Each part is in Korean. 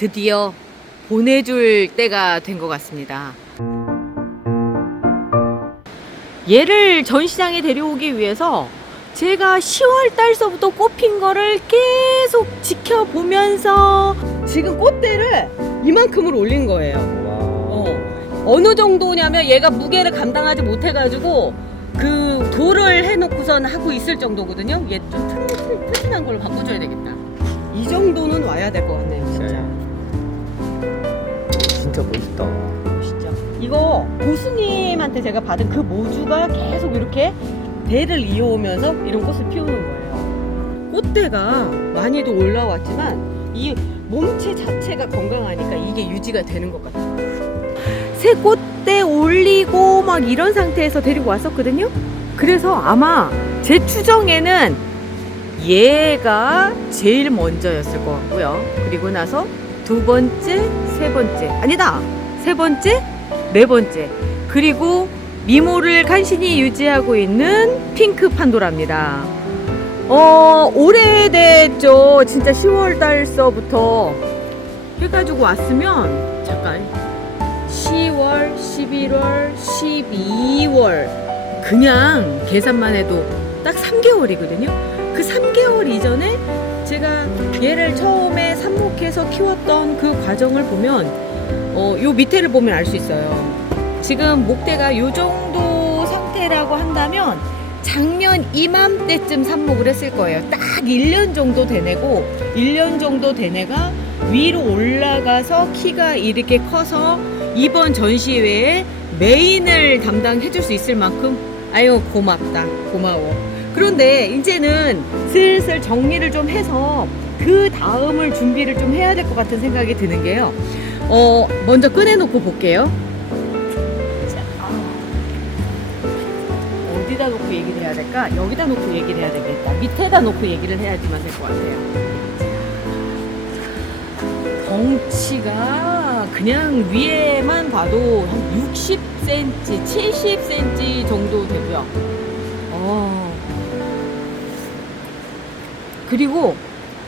드디어 보내줄 때가 된 것 같습니다. 얘를 전시장에 데려오기 위해서 제가 10월 달서부터 꽃핀 거를 계속 지켜보면서 지금 꽃대를 이만큼을 올린 거예요. 어느 정도냐면 얘가 무게를 감당하지 못해가지고 그 돌을 해놓고선 하고 있을 정도거든요. 얘 좀 튼튼한 걸로 바꿔줘야 되겠다. 이 정도는 와야 될 것 같네요, 진짜. 진짜 멋있다. 멋있죠? 이거 고수님한테 제가 받은 그 모주가 계속 이렇게 대를 이어오면서 이런 꽃을 피우는 거예요. 꽃대가 많이도 올라왔지만 이 몸체 자체가 건강하니까 이게 유지가 되는 것 같아요. 새 꽃대 올리고 막 이런 상태에서 데리고 왔었거든요. 그래서 아마 제 추정에는 얘가 제일 먼저였을 것 같고요. 그리고 나서 두 번째, 세 번째, 아니다, 세 번째, 네 번째, 그리고 미모를 간신히 유지하고 있는 핑크 판도라입니다. 오래됐죠. 진짜 10월 달서부터 해가지고 왔으면 잠깐 10월, 11월, 12월 그냥 계산만 해도 딱 3개월이거든요. 그 3개월 이전에 제가 얘를 처음에 삽목해서 키웠던 그 과정을 보면 요 밑에를 보면 알 수 있어요. 지금 목대가 요 정도 상태라고 한다면 작년 이맘때쯤 삽목을 했을 거예요. 딱 1년 정도 되내고 1년 정도 되내가 위로 올라가서 키가 이렇게 커서 이번 전시회에 메인을 담당해 줄 수 있을 만큼 아유 고맙다, 고마워. 그런데 이제는 슬슬 정리를 좀 해서 그 다음을 준비를 좀 해야 될 것 같은 생각이 드는 게요. 먼저 꺼내놓고 볼게요. 어디다 놓고 얘기를 해야 될까? 여기다 놓고 얘기를 해야 되겠다. 밑에다 놓고 얘기를 해야지만 될 것 같아요. 덩치가 그냥 위에만 봐도 한 60cm, 70cm 정도 되고요. 그리고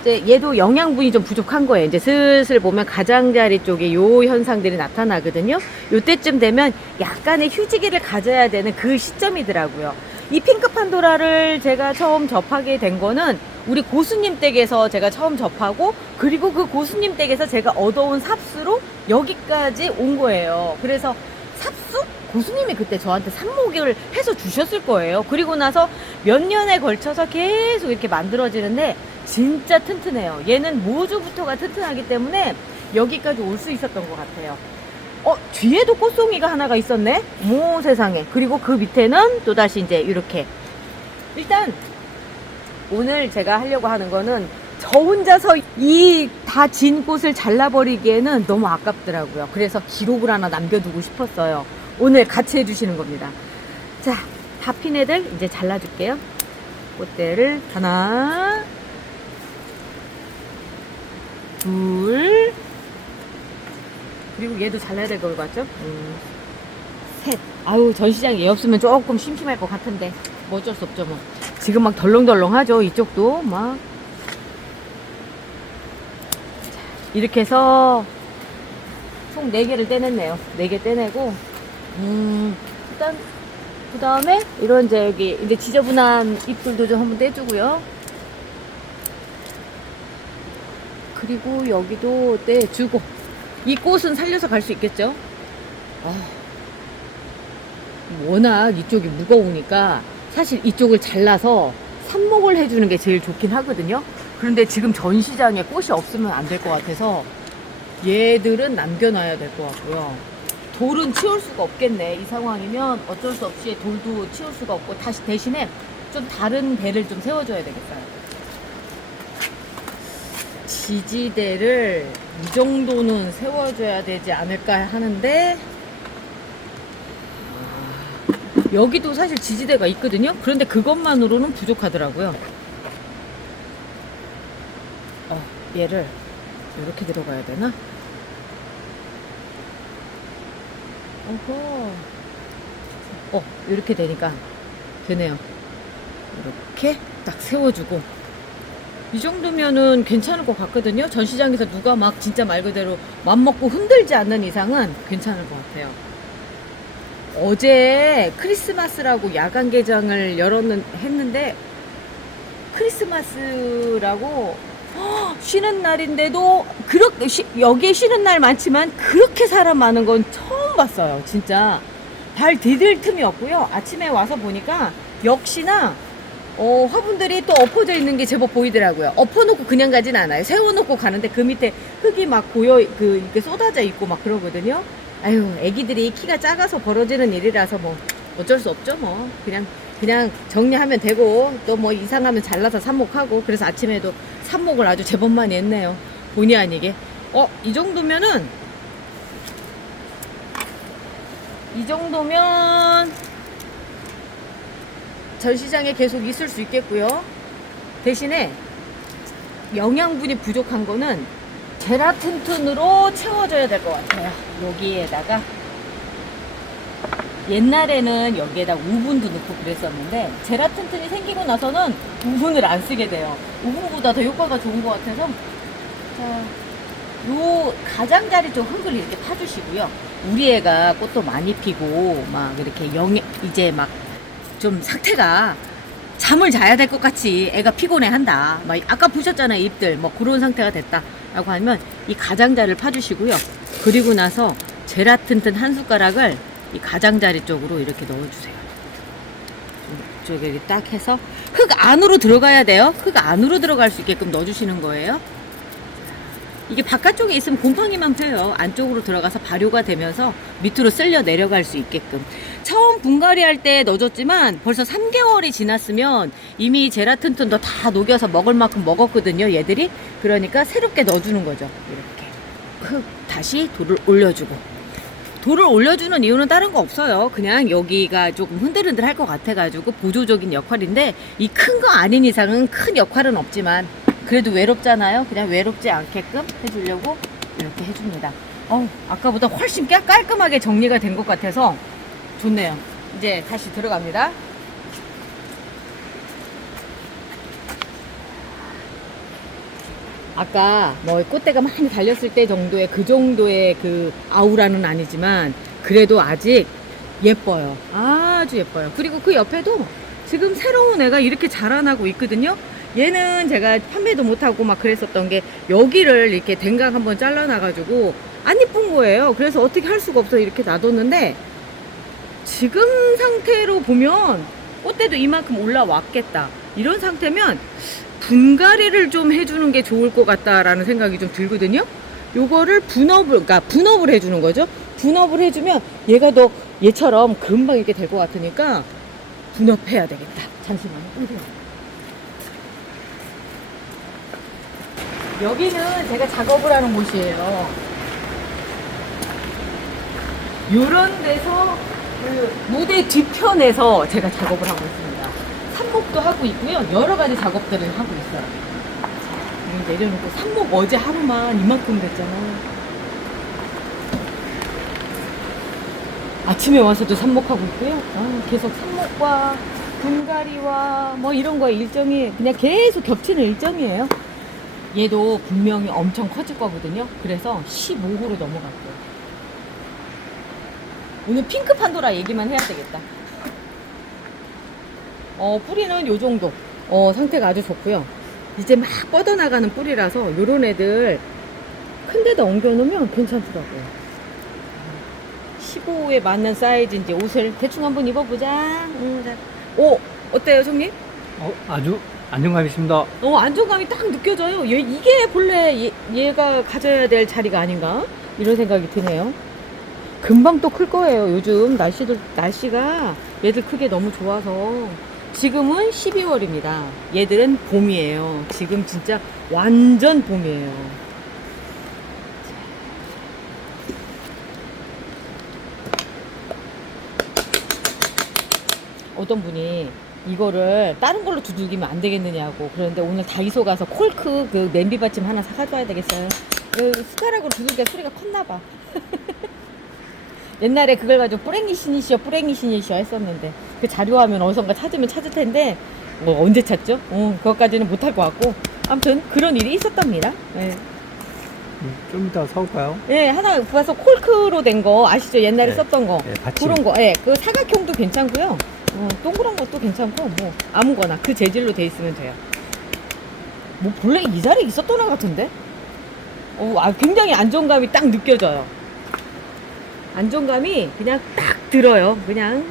이제 얘도 영양분이 좀 부족한 거예요. 이제 슬슬 보면 가장자리 쪽에 요 현상들이 나타나거든요. 요때쯤 되면 약간의 휴지기를 가져야 되는 그 시점이더라고요. 이 핑크 판도라를 제가 처음 접하게 된 거는 우리 고수님 댁에서 제가 처음 접하고, 그리고 그 고수님 댁에서 제가 얻어온 삽수로 여기까지 온 거예요. 그래서 삽수? 고수님이 그때 저한테 삽목을 해서 주셨을 거예요. 그리고 나서 몇 년에 걸쳐서 계속 이렇게 만들어지는데 진짜 튼튼해요. 얘는 모주부터가 튼튼하기 때문에 여기까지 올 수 있었던 것 같아요. 뒤에도 꽃송이가 하나가 있었네? 오, 세상에. 그리고 그 밑에는 또다시 이제 이렇게. 일단 오늘 제가 하려고 하는 거는 저 혼자서 이 다 진 꽃을 잘라버리기에는 너무 아깝더라고요. 그래서 기록을 하나 남겨두고 싶었어요. 오늘 같이 해주시는 겁니다. 자, 다 핀 애들 이제 잘라줄게요. 꽃대를 하나, 둘, 그리고 얘도 잘라야 될 것 같죠? 셋. 아유, 전시장에 얘 없으면 조금 심심할 것 같은데 뭐 어쩔 수 없죠 뭐. 지금 막 덜렁덜렁하죠. 이쪽도 막. 이렇게 해서 총 4개를 떼냈네요. 4개 떼내고 일단 그 다음에 이런 이제 여기 이제 지저분한 잎들도 좀 한번 떼주고요. 그리고 여기도 떼주고, 이 꽃은 살려서 갈 수 있겠죠? 워낙 이쪽이 무거우니까 사실 이쪽을 잘라서 삽목을 해주는 게 제일 좋긴 하거든요. 그런데 지금 전시장에 꽃이 없으면 안 될 것 같아서 얘들은 남겨놔야 될 것 같고요. 돌은 치울 수가 없겠네. 이 상황이면 어쩔 수 없이 돌도 치울 수가 없고 다시 대신에 좀 다른 배를 좀 세워줘야 되겠어요. 지지대를 이 정도는 세워줘야 되지 않을까 하는데 여기도 사실 지지대가 있거든요. 그런데 그것만으로는 부족하더라고요. 얘를 이렇게 들어가야 되나? 이렇게 되니까 되네요. 이렇게 딱 세워주고 이 정도면은 괜찮을 것 같거든요. 전시장에서 누가 막 진짜 말 그대로 맘먹고 흔들지 않는 이상은 괜찮을 것 같아요. 어제 크리스마스라고 야간 개장을 했는데 크리스마스라고 쉬는 날인데도 그렇게 여기에 쉬는 날 많지만 그렇게 사람 많은 건 처음 봤어요. 진짜 발 디딜 틈이 없고요. 아침에 와서 보니까 역시나 화분들이 또 엎어져 있는 게 제법 보이더라고요. 엎어놓고 그냥 가진 않아요. 세워놓고 가는데 그 밑에 흙이 막 이렇게 쏟아져 있고 막 그러거든요. 아유, 애기들이 키가 작아서 벌어지는 일이라서 뭐 어쩔 수 없죠. 뭐 그냥 정리하면 되고 또 뭐 이상하면 잘라서 삽목하고. 그래서 아침에도 삽목을 아주 제법 많이 했네요. 본의 아니게. 이 정도면 전시장에 계속 있을 수 있겠고요. 대신에 영양분이 부족한 거는 제라틴톤으로 채워줘야 될 것 같아요. 여기에다가 옛날에는 여기에다 우분도 넣고 그랬었는데 제라틴톤이 생기고 나서는 우분을 안 쓰게 돼요. 우분보다 더 효과가 좋은 것 같아서 자, 요 가장자리 쪽 흙을 이렇게 파주시고요. 우리 애가 꽃도 많이 피고 막 이렇게 이제 막 좀 상태가 잠을 자야 될 것 같이 애가 피곤해 한다. 막 아까 보셨잖아요. 잎들 뭐 그런 상태가 됐다 라고 하면 이 가장자리를 파주시고요. 그리고 나서 제라틴톤 한 숟가락을 이 가장자리 쪽으로 이렇게 넣어주세요. 이쪽에 딱 해서 흙 안으로 들어가야 돼요. 흙 안으로 들어갈 수 있게끔 넣어주시는 거예요. 이게 바깥쪽에 있으면 곰팡이만 펴요. 안쪽으로 들어가서 발효가 되면서 밑으로 쓸려 내려갈 수 있게끔. 처음 분갈이 할 때 넣어줬지만 벌써 3개월이 지났으면 이미 제라틴톤도 다 녹여서 먹을 만큼 먹었거든요, 얘들이. 그러니까 새롭게 넣어주는 거죠. 이렇게 흙 다시 돌을 올려주고. 돌을 올려주는 이유는 다른 거 없어요. 그냥 여기가 조금 흔들흔들 할 것 같아가지고 보조적인 역할인데 이 큰 거 아닌 이상은 큰 역할은 없지만 그래도 외롭잖아요. 그냥 외롭지 않게끔 해주려고 이렇게 해줍니다. 아까보다 훨씬 깔끔하게 정리가 된 것 같아서 좋네요. 이제 다시 들어갑니다. 아까 뭐 꽃대가 많이 달렸을 때 정도의 그 정도의 그 아우라는 아니지만 그래도 아직 예뻐요. 아주 예뻐요. 그리고 그 옆에도 지금 새로운 애가 이렇게 자라나고 있거든요. 얘는 제가 판매도 못하고 막 그랬었던 게 여기를 이렇게 댕강 한번 잘라놔가지고 안 이쁜 거예요. 그래서 어떻게 할 수가 없어 이렇게 놔뒀는데 지금 상태로 보면 꽃대도 이만큼 올라왔겠다. 이런 상태면 분갈이를 좀 해주는 게 좋을 것 같다라는 생각이 좀 들거든요. 요거를 분업을 해주는 거죠. 분업을 해주면 얘가 더 얘처럼 금방 이렇게 될 것 같으니까 분업해야 되겠다. 잠시만요. 여기는 제가 작업을 하는 곳이에요. 요런 데서 그 무대 뒤편에서 제가 작업을 하고 있습니다. 삽목도 하고 있고요. 여러 가지 작업들을 하고 있어요. 자, 내려놓고 삽목 어제 하루만 이만큼 됐잖아요. 아침에 와서도 삽목하고 있고요. 계속 삽목과 분갈이와 뭐 이런 거에 일정이 그냥 계속 겹치는 일정이에요. 얘도 분명히 엄청 커질 거거든요. 그래서 15호로 넘어갈게요. 오늘 핑크 판도라 얘기만 해야 되겠다. 뿌리는 요 정도. 상태가 아주 좋고요. 이제 막 뻗어나가는 뿌리라서 요런 애들 큰 데다 옮겨놓으면 괜찮더라고요. 15호에 맞는 사이즈인지 옷을 대충 한번 입어보자. 어때요, 형님? 아주 안정감 있습니다. 안정감이 딱 느껴져요. 이게 본래 얘가 가져야 될 자리가 아닌가? 이런 생각이 드네요. 금방 또 클 거예요. 요즘 날씨가 얘들 크게 너무 좋아서. 지금은 12월입니다. 얘들은 봄이에요. 지금 진짜 완전 봄이에요. 어떤 분이 이거를 다른 걸로 두들기면 안 되겠느냐고 그런데 오늘 다이소 가서 콜크 그 냄비 받침 하나 사가줘야 되겠어요. 숟가락으로 두들기가 소리가 컸나봐. 옛날에 그걸 가지고 뿌랭이신이시여 했었는데 그 자료화면 어디선가 찾으면 찾을 텐데 뭐 언제 찾죠? 그것까지는 못할 것 같고 아무튼 그런 일이 있었답니다. 네. 좀 이따 사올까요? 네, 하나 봐서 콜크로 된 거 아시죠? 옛날에 네. 썼던 거. 네, 받침. 그런 거. 예, 그 사각형도 괜찮고요. 동그란 것도 괜찮고, 뭐, 아무거나 그 재질로 돼 있으면 돼요. 뭐, 본래 이 자리에 있었던 애 같은데? 굉장히 안정감이 딱 느껴져요. 안정감이 그냥 딱 들어요. 그냥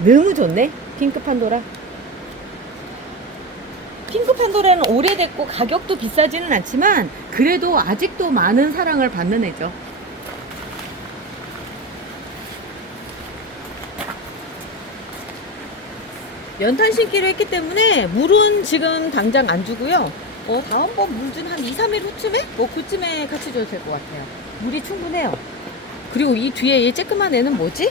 너무 좋네. 핑크 판도라. 핑크 판도라는 오래됐고 가격도 비싸지는 않지만 그래도 아직도 많은 사랑을 받는 애죠. 연탄 신기를 했기 때문에 물은 지금 당장 안 주고요. 다음번 물 준 한 2, 3일 후쯤에? 그쯤에 같이 줘도 될 것 같아요. 물이 충분해요. 그리고 이 뒤에 이 쬐끄만 애는 뭐지?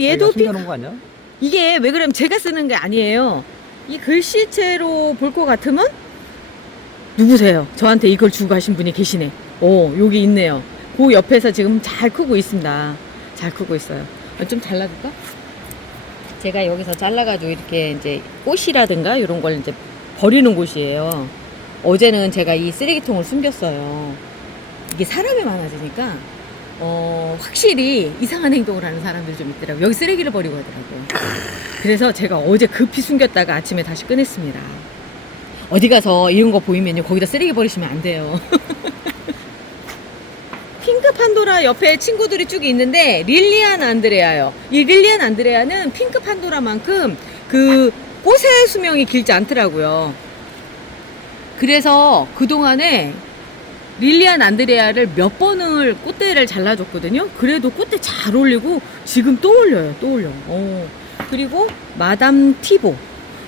얘도 숨겨놓은 거 아니야? 이게 왜 그러면 제가 쓰는 게 아니에요. 이 글씨체로 볼 것 같으면 누구세요? 저한테 이걸 주고 가신 분이 계시네. 여기 있네요. 그 옆에서 지금 잘 크고 있습니다. 잘 크고 있어요. 좀 잘라줄까? 제가 여기서 잘라가지고 이렇게 이제 꽃이라든가 이런 걸 이제 버리는 곳이에요. 어제는 제가 이 쓰레기통을 숨겼어요. 이게 사람이 많아지니까 확실히 이상한 행동을 하는 사람들이 좀 있더라고요. 여기 쓰레기를 버리고 하더라고요. 그래서 제가 어제 급히 숨겼다가 아침에 다시 꺼냈습니다. 어디 가서 이런 거 보이면요, 거기다 쓰레기 버리시면 안 돼요. 핑크 판도라 옆에 친구들이 쭉 있는데 릴리안 안드레아요. 이 릴리안 안드레아는 핑크 판도라만큼 그 꽃의 수명이 길지 않더라고요. 그래서 그동안에 릴리안 안드레아를 몇 번을 꽃대를 잘라줬거든요. 그래도 꽃대 잘 올리고 지금 또 올려요. 또 올려. 그리고 마담 티보.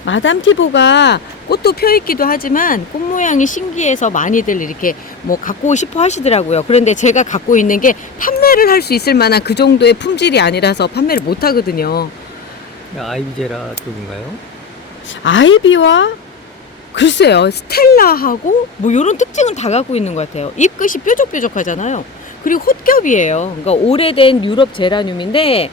마담 티보가 꽃도 펴있기도 하지만 꽃 모양이 신기해서 많이들 이렇게 뭐 갖고 싶어 하시더라고요. 그런데 제가 갖고 있는 게 판매를 할 수 있을 만한 그 정도의 품질이 아니라서 판매를 못 하거든요. 아이비제라 쪽인가요? 아이비와 글쎄요, 스텔라하고 뭐 이런 특징은 다 갖고 있는 것 같아요. 잎끝이 뾰족뾰족하잖아요. 그리고 홑겹이에요. 그러니까 오래된 유럽 제라늄인데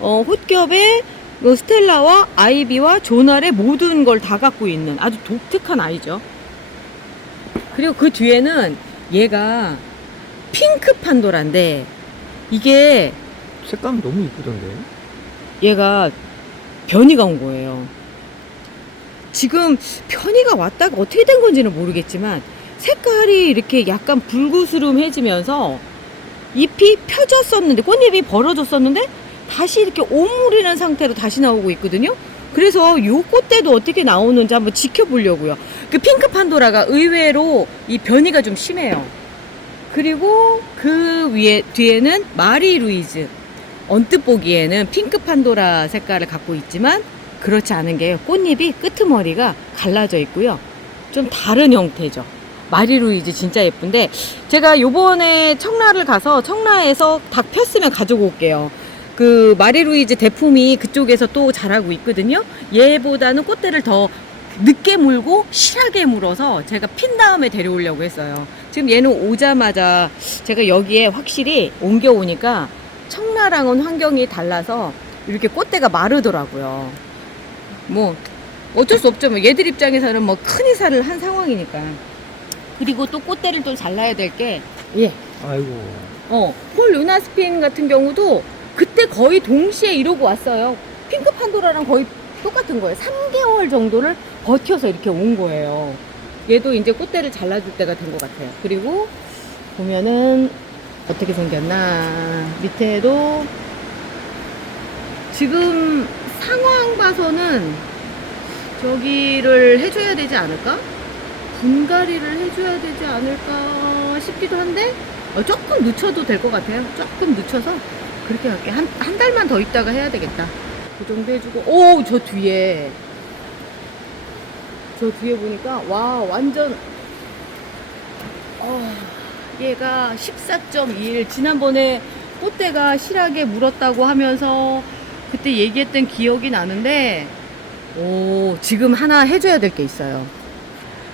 홑겹에 스텔라와 아이비와 조날의 모든 걸 다 갖고 있는 아주 독특한 아이죠. 그리고 그 뒤에는 얘가 핑크 판도라인데 이게 색감 너무 이쁘던데. 얘가 변이가 온 거예요. 지금 변이가 왔다가 어떻게 된 건지는 모르겠지만 색깔이 이렇게 약간 불구스름해지면서 잎이 펴졌었는데 꽃잎이 벌어졌었는데 다시 이렇게 오므리는 상태로 다시 나오고 있거든요. 그래서 요 꽃대도 어떻게 나오는지 한번 지켜보려고요. 그 핑크 판도라가 의외로 이 변이가 좀 심해요. 그리고 그 뒤에는 마리 루이즈. 언뜻 보기에는 핑크 판도라 색깔을 갖고 있지만 그렇지 않은 게 꽃잎이 끄트머리가 갈라져 있고요. 좀 다른 형태죠. 마리 루이즈 진짜 예쁜데 제가 요번에 청라를 가서 청라에서 닭 폈으면 가지고 올게요. 그 마리 루이즈 대품이 그쪽에서 또 자라고 있거든요. 얘보다는 꽃대를 더 늦게 물고 실하게 물어서 제가 핀 다음에 데려오려고 했어요. 지금 얘는 오자마자 제가 여기에 확실히 옮겨오니까 청라랑은 환경이 달라서 이렇게 꽃대가 마르더라고요. 뭐 어쩔 수 없죠. 뭐 얘들 입장에서는 뭐 큰 이사를 한 상황이니까. 그리고 또 꽃대를 또 잘라야 될 게 아이고. 폴 루나스핀 같은 경우도 그때 거의 동시에 이러고 왔어요. 핑크 판도라랑 거의 똑같은 거예요. 3개월 정도를 버텨서 이렇게 온 거예요. 얘도 이제 꽃대를 잘라줄 때가 된 것 같아요. 그리고 보면은 어떻게 생겼나. 밑에도 지금 상황 봐서는 저기를 해줘야 되지 않을까? 분갈이를 해줘야 되지 않을까 싶기도 한데 조금 늦춰도 될 것 같아요. 조금 늦춰서 그렇게 할게. 한 달만 더 있다가 해야 되겠다. 그 정도 해주고 저 뒤에 보니까 와 완전 얘가 14.1 지난번에 꽃대가 실하게 물었다고 하면서 그때 얘기했던 기억이 나는데 지금 하나 해줘야 될 게 있어요.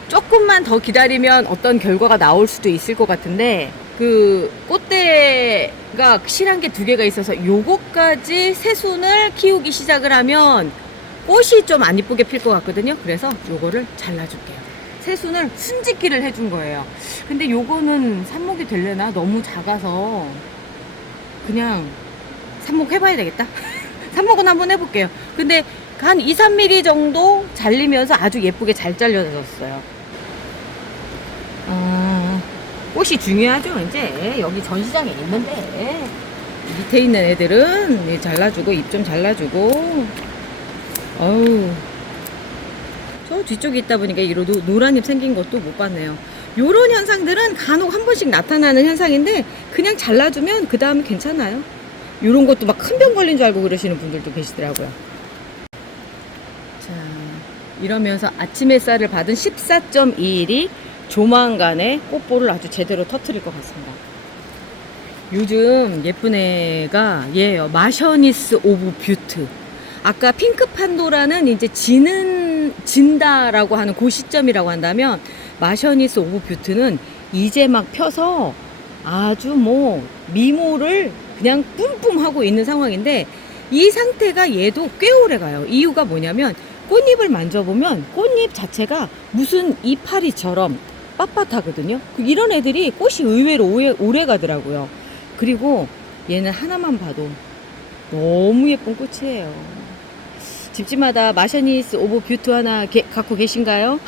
조금만 더 기다리면 어떤 결과가 나올 수도 있을 것 같은데 그 꽃대가 실한 게 2개가 있어서 요거까지 새순을 키우기 시작을 하면 꽃이 좀 안 이쁘게 필 것 같거든요. 그래서 요거를 잘라줄게요. 새순을 순짓기를 해준 거예요. 근데 요거는 삽목이 될래나? 너무 작아서 그냥 삽목 해봐야 되겠다. 삽목은 한번 해볼게요. 근데 한 2, 3mm 정도 잘리면서 아주 예쁘게 잘 잘려졌어요. 꽃이 중요하죠. 이제 여기 전시장에 있는데 밑에 있는 애들은 잘라주고 잎 좀 잘라주고. 어우, 저 뒤쪽에 있다 보니까 이런 노란 잎 생긴 것도 못 봤네요. 요런 현상들은 간혹 한 번씩 나타나는 현상인데 그냥 잘라주면 그 다음에 괜찮아요. 요런 것도 막 큰 병 걸린 줄 알고 그러시는 분들도 계시더라고요. 자, 이러면서 아침 햇살을 받은 14.2일이 조만간에 꽃볼을 아주 제대로 터뜨릴 것 같습니다. 요즘 예쁜 애가 얘예요. 마셔니스 오브 뷰트. 아까 핑크 판도라는 이제 진다라고 하는 그 시점이라고 한다면, 마셔니스 오브 뷰트는 이제 막 펴서 아주 뭐 미모를 그냥 뿜뿜 하고 있는 상황인데, 이 상태가 얘도 꽤 오래 가요. 이유가 뭐냐면 꽃잎을 만져보면 꽃잎 자체가 무슨 이파리처럼 빳빳하거든요. 이런 애들이 꽃이 의외로 오래 가더라고요. 그리고 얘는 하나만 봐도 너무 예쁜 꽃이에요. 집집마다 마셔니스 오브 뷰트 하나 갖고 계신가요?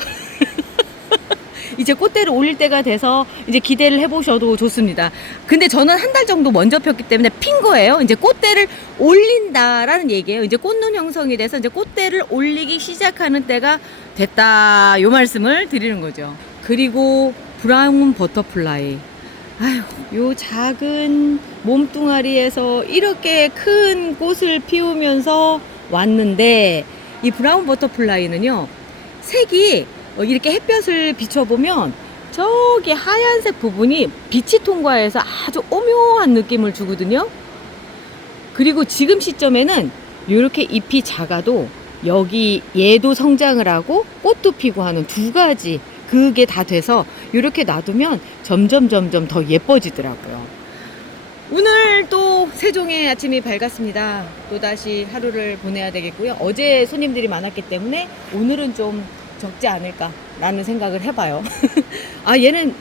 이제 꽃대를 올릴 때가 돼서 이제 기대를 해보셔도 좋습니다. 근데 저는 한 달 정도 먼저 폈기 때문에 핀 거예요. 이제 꽃대를 올린다라는 얘기예요. 이제 꽃눈 형성이 돼서 이제 꽃대를 올리기 시작하는 때가 됐다, 요 말씀을 드리는 거죠. 그리고 브라운 버터플라이. 아휴, 요 작은 몸뚱아리에서 이렇게 큰 꽃을 피우면서 왔는데, 이 브라운 버터플라이는요, 색이 이렇게 햇볕을 비춰보면 저기 하얀색 부분이 빛이 통과해서 아주 오묘한 느낌을 주거든요. 그리고 지금 시점에는 이렇게 잎이 작아도 여기 얘도 성장을 하고 꽃도 피고 하는 두 가지, 그게 다 돼서 이렇게 놔두면 점점 더 예뻐지더라고요. 오늘 또 세종의 아침이 밝았습니다. 또다시 하루를 보내야 되겠고요. 어제 손님들이 많았기 때문에 오늘은 좀 적지 않을까라는 생각을 해봐요. 아, 얘는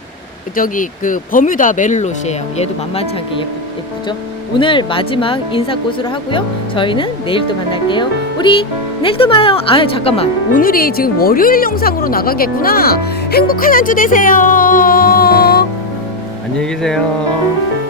저기 그 버뮤다 메릴롯이에요. 얘도 만만치 않게 예쁘죠? 오늘 마지막 인사꽃으로 하고요. 저희는 내일 또 만날게요. 우리 내일 또 봐요. 아, 잠깐만. 오늘이 지금 월요일 영상으로 나가겠구나. 행복한 한 주 되세요. 안녕히 계세요.